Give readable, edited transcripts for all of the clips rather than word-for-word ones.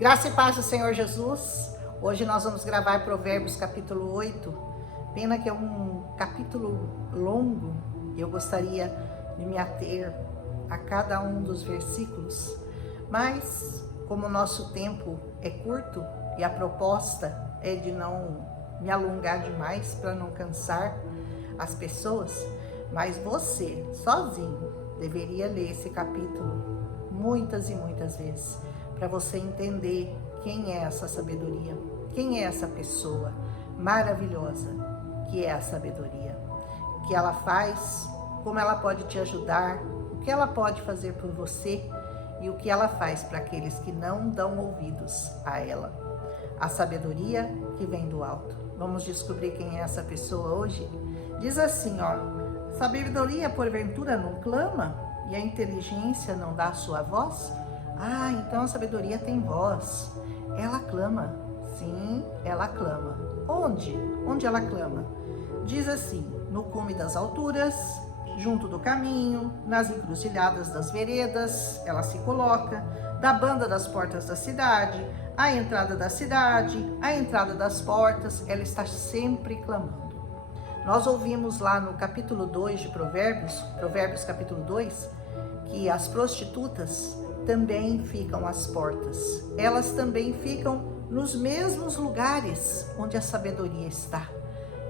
Graça e paz do Senhor Jesus. Hoje nós vamos gravar Provérbios capítulo 8. Pena que é um capítulo longo e eu gostaria de me ater a cada um dos versículos. Mas, como o nosso tempo é curto e a proposta é de não me alongar demais para não cansar as pessoas, mas você, sozinho, deveria ler esse capítulo muitas e muitas vezes, para você entender quem é essa sabedoria, quem é essa pessoa maravilhosa que é a sabedoria, o que ela faz, como ela pode te ajudar, o que ela pode fazer por você e o que ela faz para aqueles que não dão ouvidos a ela. A sabedoria que vem do alto. Vamos descobrir quem é essa pessoa hoje? Diz assim, sabedoria porventura não clama e a inteligência não dá a sua voz? Ah, então a sabedoria tem voz. Ela clama. Sim, ela clama. Onde? Onde ela clama? Diz assim, no cume das alturas, junto do caminho, nas encruzilhadas das veredas, ela se coloca, da banda das portas da cidade, à entrada da cidade, à entrada das portas, ela está sempre clamando. Nós ouvimos lá no capítulo 2 de Provérbios capítulo 2, que as prostitutas também ficam às portas. Elas também ficam nos mesmos lugares onde a sabedoria está.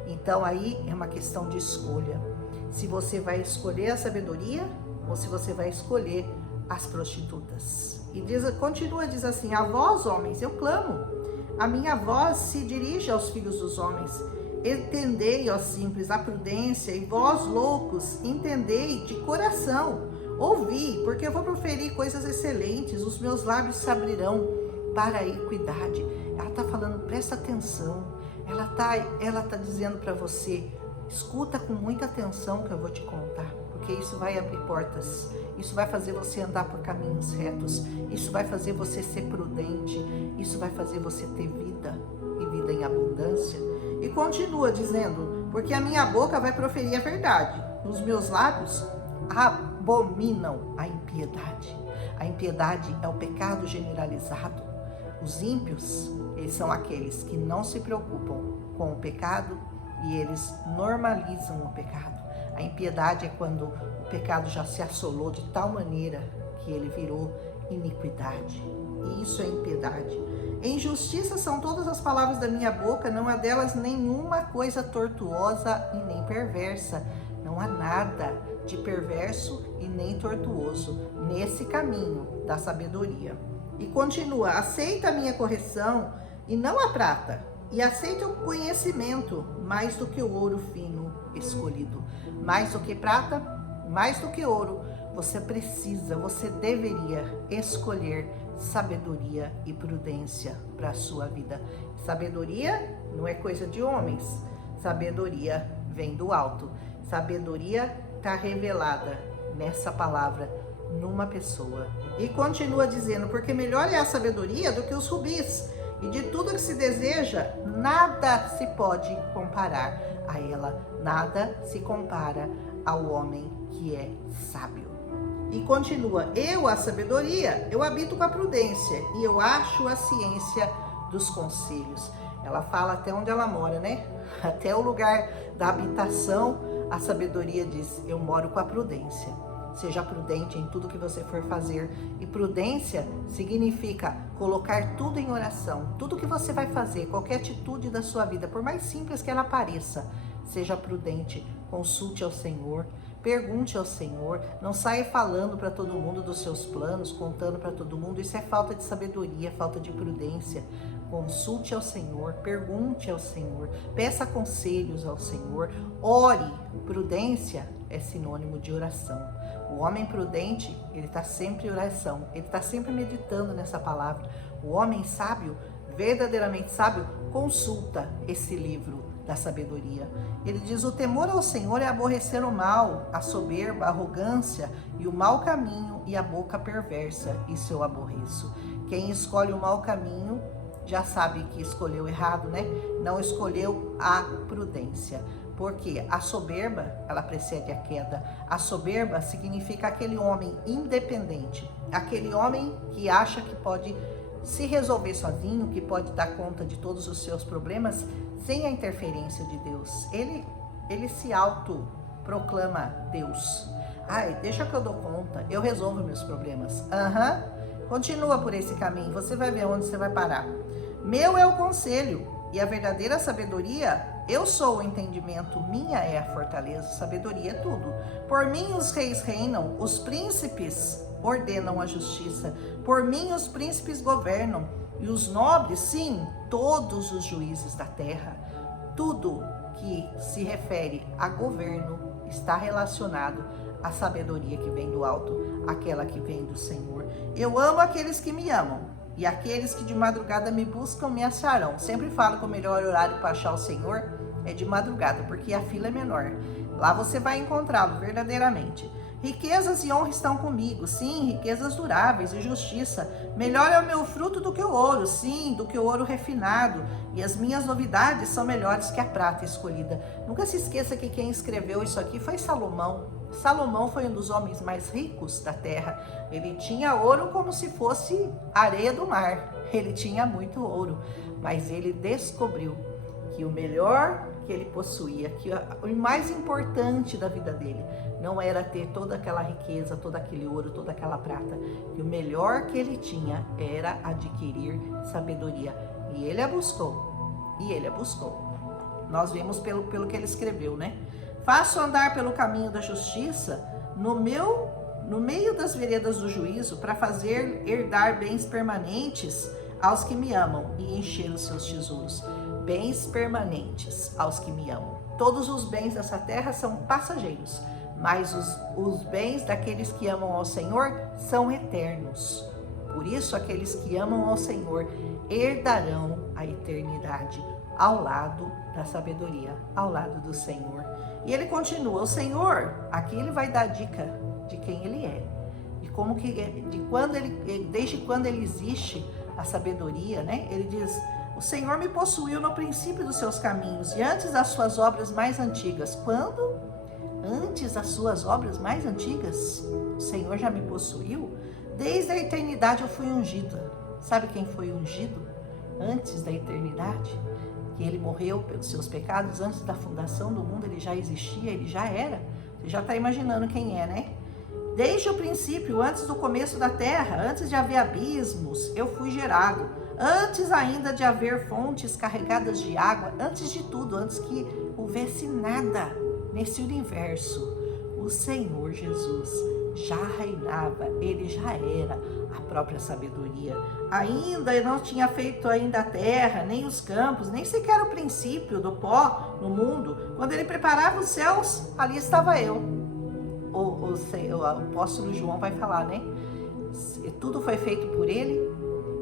Então aí é uma questão de escolha. Se você vai escolher a sabedoria ou se você vai escolher as prostitutas. E continua assim, a vós, homens, eu clamo. A minha voz se dirige aos filhos dos homens. Entendei, ó simples, a prudência, e vós, loucos, entendei de coração. Ouvi, porque eu vou proferir coisas excelentes, os meus lábios se abrirão para a equidade. Ela está falando, presta atenção. Ela tá dizendo para você, escuta com muita atenção que eu vou te contar, porque isso vai abrir portas, isso vai fazer você andar por caminhos retos, isso vai fazer você ser prudente, isso vai fazer você ter vida e vida em abundância. E continua dizendo, porque a minha boca vai proferir a verdade, os meus lábios abominam a impiedade. A impiedade é o pecado generalizado. Os ímpios, eles são aqueles que não se preocupam com o pecado e eles normalizam o pecado. A impiedade é quando o pecado já se assolou de tal maneira que ele virou iniquidade. E isso é impiedade. Em justiça são todas as palavras da minha boca, não há delas nenhuma coisa tortuosa e nem perversa. Não há nada de perverso e nem tortuoso nesse caminho da sabedoria. E continua, aceita a minha correção e não a prata, e aceita o conhecimento mais do que o ouro fino escolhido. Mais do que prata, mais do que ouro, você deveria escolher sabedoria e prudência para a sua vida. Sabedoria não é coisa de homens, sabedoria vem do alto. Sabedoria está revelada nessa palavra, numa pessoa. E continua dizendo, porque melhor é a sabedoria do que os rubis, e de tudo que se deseja, nada se pode comparar a ela, nada se compara ao homem que é sábio. E continua, eu, a sabedoria, eu habito com a prudência, e eu acho a ciência dos conselhos. Ela fala até onde ela mora, né? Até o lugar da habitação, a sabedoria diz, eu moro com a prudência. Seja prudente em tudo que você for fazer. E prudência significa colocar tudo em oração. Tudo que você vai fazer, qualquer atitude da sua vida, por mais simples que ela pareça, seja prudente, consulte ao Senhor, pergunte ao Senhor, não saia falando para todo mundo dos seus planos, contando para todo mundo. Isso é falta de sabedoria, falta de prudência. Consulte ao Senhor, pergunte ao Senhor, peça conselhos ao Senhor, ore. Prudência é sinônimo de oração. O homem prudente, ele está sempre em oração, ele está sempre meditando nessa palavra. O homem sábio, verdadeiramente sábio, consulta esse livro da sabedoria. Ele diz, o temor ao Senhor é aborrecer o mal, a soberba, a arrogância e o mau caminho e a boca perversa, isso eu aborreço. Quem escolhe o mau caminho já sabe que escolheu errado, né? Não escolheu a prudência. Porque a soberba, ela precede a queda. A soberba significa aquele homem independente, aquele homem que acha que pode se resolver sozinho, que pode dar conta de todos os seus problemas sem a interferência de Deus. Ele se autoproclama Deus. Ai, deixa que eu dou conta, eu resolvo meus problemas. Continua por esse caminho, você vai ver onde você vai parar. Meu é o conselho e a verdadeira sabedoria, eu sou o entendimento, minha é a fortaleza, sabedoria é tudo. Por mim os reis reinam, os príncipes ordenam a justiça, por mim os príncipes governam, e os nobres, sim, todos os juízes da terra. Tudo que se refere a governo está relacionado à sabedoria que vem do alto, aquela que vem do Senhor. Eu amo aqueles que me amam, e aqueles que de madrugada me buscam me acharão. Sempre falo que o melhor horário para achar o Senhor é de madrugada, porque a fila é menor. Lá você vai encontrá-lo verdadeiramente. Riquezas e honra estão comigo, sim, riquezas duráveis e justiça. Melhor é o meu fruto do que o ouro, sim, do que o ouro refinado. E as minhas novidades são melhores que a prata escolhida. Nunca se esqueça que quem escreveu isso aqui foi Salomão. Salomão foi um dos homens mais ricos da terra. Ele tinha ouro como se fosse areia do mar. Ele tinha muito ouro, mas ele descobriu que o melhor que ele possuía, que o mais importante da vida dele, não era ter toda aquela riqueza, todo aquele ouro, toda aquela prata, que o melhor que ele tinha era adquirir sabedoria. E ele a buscou, Nós vemos pelo que ele escreveu, né? Faço andar pelo caminho da justiça, no meio das veredas do juízo, para fazer herdar bens permanentes aos que me amam e encher os seus tesouros. Bens permanentes aos que me amam. Todos os bens dessa terra são passageiros, mas os bens daqueles que amam ao Senhor são eternos. Por isso, aqueles que amam ao Senhor herdarão a eternidade ao lado da sabedoria, ao lado do Senhor. E ele continua, o Senhor, aqui ele vai dar dica de quem ele é, desde quando ele existe a sabedoria, né? Ele diz, o Senhor me possuiu no princípio dos seus caminhos e antes das suas obras mais antigas. Quando? Antes das suas obras mais antigas, o Senhor já me possuiu. Desde a eternidade eu fui ungida. Sabe quem foi ungido antes da eternidade? Que ele morreu pelos seus pecados antes da fundação do mundo, ele já existia, ele já era. Você já está imaginando quem é, né? Desde o princípio, antes do começo da terra, antes de haver abismos, eu fui gerado. Antes ainda de haver fontes carregadas de água, antes de tudo, antes que houvesse nada nesse universo, o Senhor Jesus já reinava, ele já era a própria sabedoria. Ainda não tinha feito ainda a terra, nem os campos, nem sequer o princípio do pó no mundo. Quando ele preparava os céus, ali estava eu. O apóstolo João vai falar, né? Tudo foi feito por ele,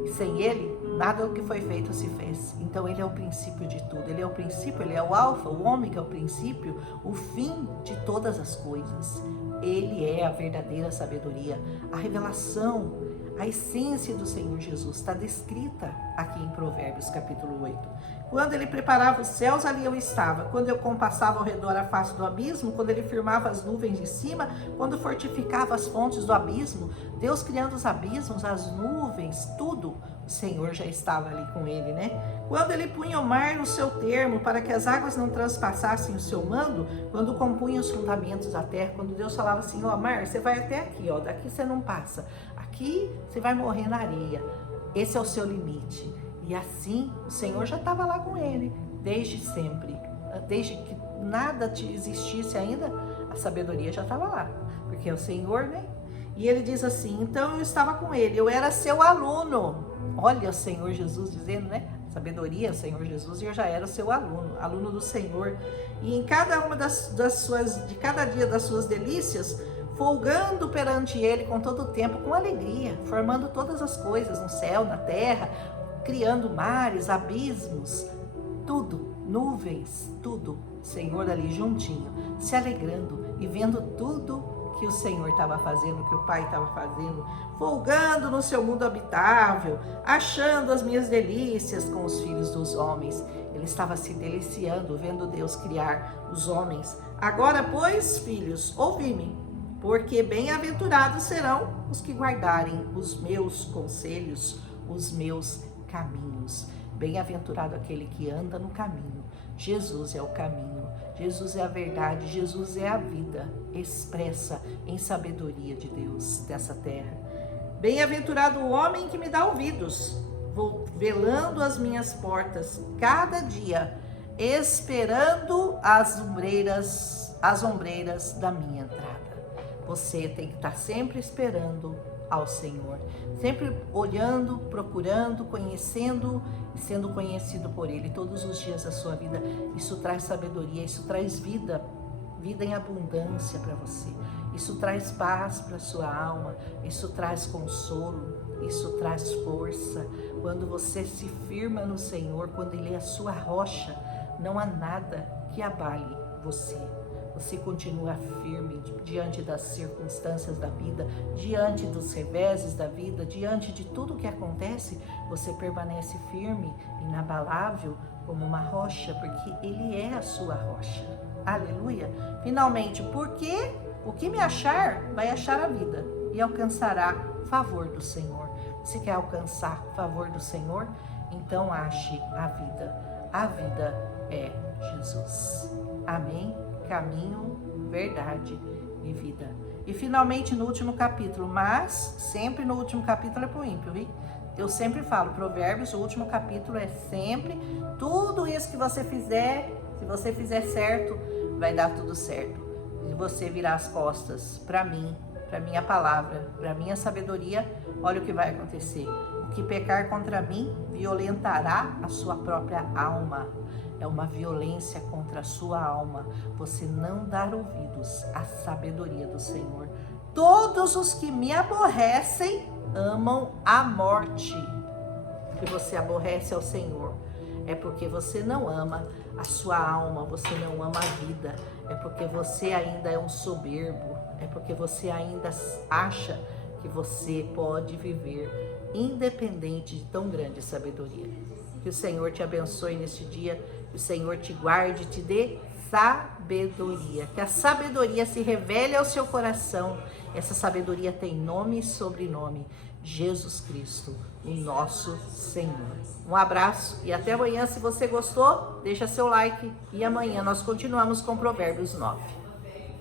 e sem ele, nada do que foi feito se fez. Então ele é o princípio de tudo, ele é o princípio, ele é o alfa, o ômega, o princípio, o fim de todas as coisas. Ele é a verdadeira sabedoria, a revelação, a essência do Senhor Jesus está descrita aqui em Provérbios capítulo 8. Quando ele preparava os céus, ali eu estava. Quando eu compassava ao redor a face do abismo, quando ele firmava as nuvens de cima, quando fortificava as fontes do abismo, Deus criando os abismos, as nuvens, tudo, o Senhor já estava ali com ele, né? Quando ele punha o mar no seu termo, para que as águas não transpassassem o seu mando, quando compunha os fundamentos da terra, quando Deus falava assim, ó, mar, você vai até aqui, ó, daqui você não passa, aqui você vai morrer na areia, esse é o seu limite. E assim, o Senhor já estava lá com ele, desde sempre. Desde que nada existisse ainda, a sabedoria já estava lá. Porque é o Senhor, né? E ele diz assim, então eu estava com ele, eu era seu aluno. Olha o Senhor Jesus dizendo, né? Sabedoria, o Senhor Jesus, e eu já era o seu aluno, aluno do Senhor. E em cada uma de cada dia das suas delícias, folgando perante ele com todo o tempo, com alegria, formando todas as coisas no céu, na terra, criando mares, abismos, tudo, nuvens, tudo, Senhor ali juntinho, se alegrando e vendo tudo que o Senhor estava fazendo, que o Pai estava fazendo, folgando no seu mundo habitável, achando as minhas delícias com os filhos dos homens. Ele estava se deliciando, vendo Deus criar os homens. Agora, pois, filhos, ouvi-me, porque bem-aventurados serão os que guardarem os meus conselhos, os meus caminhos. Bem-aventurado aquele que anda no caminho. Jesus é o caminho, Jesus é a verdade, Jesus é a vida expressa em sabedoria de Deus dessa terra. Bem-aventurado o homem que me dá ouvidos, vou velando as minhas portas cada dia, esperando as ombreiras da minha entrada. Você tem que estar sempre esperando ao Senhor, sempre olhando, procurando, conhecendo e sendo conhecido por Ele todos os dias da sua vida. Isso traz sabedoria, isso traz vida em abundância para você. Isso traz paz para sua alma, isso traz consolo, isso traz força. Quando você se firma no Senhor, quando Ele é a sua rocha, não há nada que abale você. Você continua firme diante das circunstâncias da vida, diante dos reveses da vida, diante de tudo que acontece, você permanece firme, inabalável, como uma rocha, porque Ele é a sua rocha. Aleluia! Finalmente, porque o que me achar, vai achar a vida e alcançará favor do Senhor. Você quer alcançar favor do Senhor? Então ache a vida. A vida é Jesus. Amém? Caminho, verdade e vida. E finalmente no último capítulo, mas sempre no último capítulo é para o ímpio, viu? Eu sempre falo, Provérbios, o último capítulo é sempre, tudo isso que você fizer, se você fizer certo, vai dar tudo certo. Se você virar as costas para mim, para minha palavra, para minha sabedoria, olha o que vai acontecer. O que pecar contra mim, violentará a sua própria alma. É uma violência contra a sua alma, você não dar ouvidos à sabedoria do Senhor. Todos os que me aborrecem amam a morte. Que você aborrece ao Senhor é porque você não ama a sua alma, você não ama a vida, é porque você ainda é um soberbo, é porque você ainda acha que você pode viver independente de tão grande sabedoria. Que o Senhor te abençoe neste dia, que o Senhor te guarde, te dê sabedoria, que a sabedoria se revele ao seu coração. Essa sabedoria tem nome e sobrenome, Jesus Cristo, o nosso Senhor. Um abraço e até amanhã. Se você gostou, deixa seu like e amanhã nós continuamos com Provérbios 9.